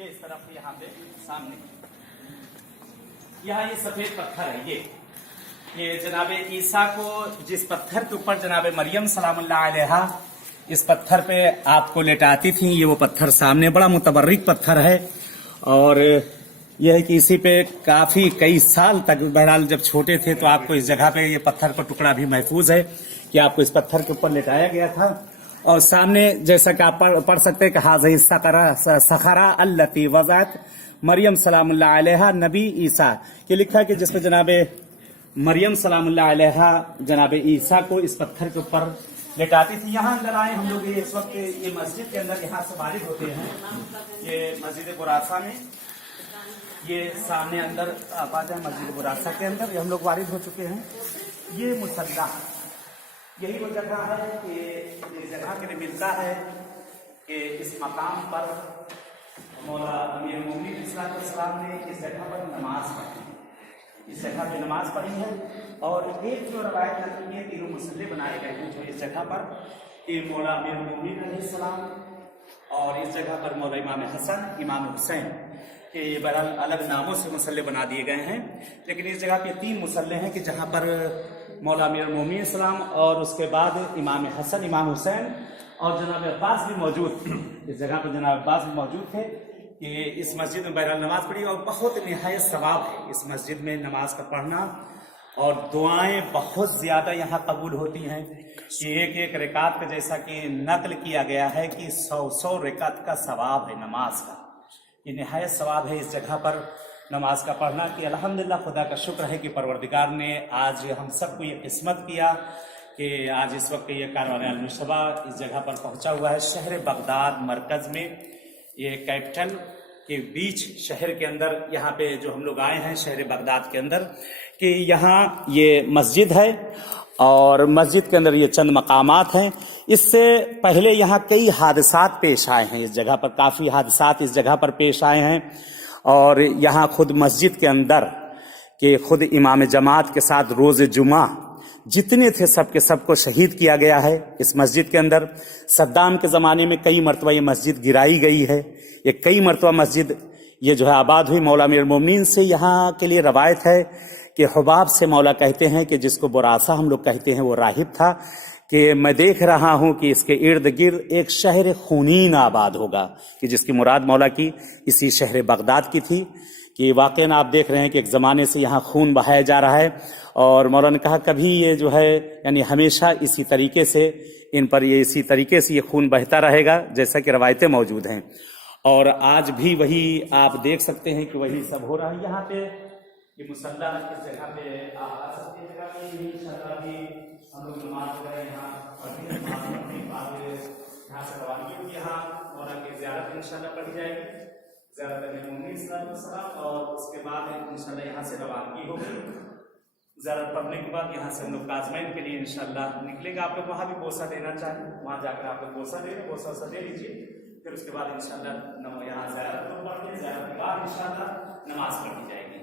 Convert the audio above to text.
ये इस तरफ यहाँ पे सामने यहाँ ये सफेद पत्थर है। ये जनाबे ईसा को जिस पत्थर के ऊपर जनाबे मरियम सलामुल्लाह अलैहा इस पत्थर पे आपको लेटाती थी, ये वो पत्थर सामने बड़ा मुतबर्रिक पत्थर है। और यह है कि इसी पे काफी कई साल तक, बहरहाल जब छोटे थे तो आपको इस जगह पे ये पत्थर का टुकड़ा भी महफूज है कि आपको इस पत्थर के ऊपर लेटाया गया था। और सामने जैसा कि आप पढ़ सकते हैं कि हाज़िही सखरा अल्लती वज़अत मरियम सलामुल्लाह अलैहा नबी ईसा, के लिखा है कि जिसमें जनाबे मरियम सलामुल्लाह अलैहा जनाबे ईसा को इस पत्थर के ऊपर लेटाती थी। यहाँ अंदर आए हम लोग, इस वक्त ये मस्जिद के अंदर यहाँ से वारिद होते हैं। ये मस्जिद बुरासा में, ये सामने अंदर आबाद है मस्जिद बुरासा के अंदर, ये हम लोग वारिद हो चुके हैं। ये मुसल्ला, यही वो जगह है कि इस जगह के लिए मिलता है कि इस मकाम पर मौला अमीर मोमिनीन इस्लाम ने इस जगह पर नमाज पढ़ी, इस जगह पे नमाज पढ़ी है। और एक जो रवायत है, ये तीनों मुसल्ले बनाए गए हैं जो इस जगह पर, कि मौला अमीर मोमिनीन इस्लाम और इस जगह पर मौला इमाम हसन, इमाम हुसैन, के बहरहाल अलग नामों से मुसल्ले बना दिए गए हैं। लेकिन इस जगह पे 3 मुसल्ले हैं कि जहाँ पर मौला अमीर मोमिनीन इस्लाम और उसके बाद इमाम हसन, इमाम हुसैन और जनाब अब्बास भी मौजूद थे। इस जगह पर जनाब अब्बास भी मौजूद थे कि इस मस्जिद में बहरहाल नमाज पढ़ी। और बहुत निहायत सवाब है इस मस्जिद में नमाज का पढ़ना, और दुआएं बहुत ज्यादा यहाँ कबूल होती हैं कि एक एक रिकात का, जैसा कि नकल किया गया है कि 100 रिकात का सवाब है नमाज का। ये निहायत सवाब है इस जगह पर नमाज का पढ़ना कि अल्हम्दुलिल्लाह, खुदा का शुक्र है कि परवरदिगार ने आज हम सबको ये किस्मत किया कि आज इस वक्त ये कारवान अल-मुशतबा इस जगह पर पहुंचा हुआ है। शहर बगदाद मरकज में, ये कैपिटल के बीच शहर के अंदर, यहाँ पे जो हम लोग आए हैं शहर बगदाद के अंदर, कि यहाँ ये मस्जिद है और मस्जिद के अंदर ये चंद मकामात हैं। इससे पहले यहाँ कई हादसात पेश आए हैं, इस जगह पर काफ़ी हादसात इस जगह पर पेश आए हैं। और यहाँ खुद मस्जिद के अंदर के खुद इमाम जमात के साथ रोज़ जुमा जितने थे सबके सबको शहीद किया गया है इस मस्जिद के अंदर। सद्दाम के ज़माने में कई मरतबा ये मस्जिद गिराई गई है, ये कई मरतबा मस्जिद ये जो है आबाद हुई। मौला अमीर मोमिनीन से यहाँ के लिए रवायत है कि हुबाब से मौला कहते हैं कि जिसको बुरासा हम लोग कहते हैं, वो राहिब था, कि मैं देख रहा हूं कि इसके इर्द गिर्द एक शहर खूनीन आबाद होगा, कि जिसकी मुराद मौला की इसी शहर बगदाद की थी। कि वाकई आप देख रहे हैं कि एक ज़माने से यहाँ खून बहाया जा रहा है। और मौला ने कहा कभी ये जो है, यानी हमेशा इसी तरीके से इन पर ये इसी तरीके से ये खून बहता रहेगा जैसा कि रवायतें मौजूद हैं। और आज भी वही आप देख सकते हैं कि वही सब हो रहा है। यहाँ पे ये मुसल्ला इस जगह पे आप आ सकते हैं, जगह पे इंशाअल्लाह भी हम लोग नमाज पढ़े यहाँ पढ़ने यहाँ से रवानगी होगी। यहाँ मौला की ज़ियारत इंशाअल्लाह पढ़ी जाएगी, ज़ियारत अमीर मोमिनीन इस्लाम, और उसके बाद इंशाअल्लाह यहाँ से रवानगी होगी। ज़ियारत पढ़ने के बाद यहाँ से हम लोग काज़मैन के लिए इंशाअल्लाह निकलेंगे। आप लोग वहाँ भी बोसा देना चाहें, वहाँ जाकर आप लोग बोसा दे रहे, बोसा दे लीजिए। फिर उसके बाद इंशाअल्लाह यहाँ ज़ियारत पढ़ के ज़ियारत के बाद इंशाअल्लाह नमाज पढ़ी जाएगी।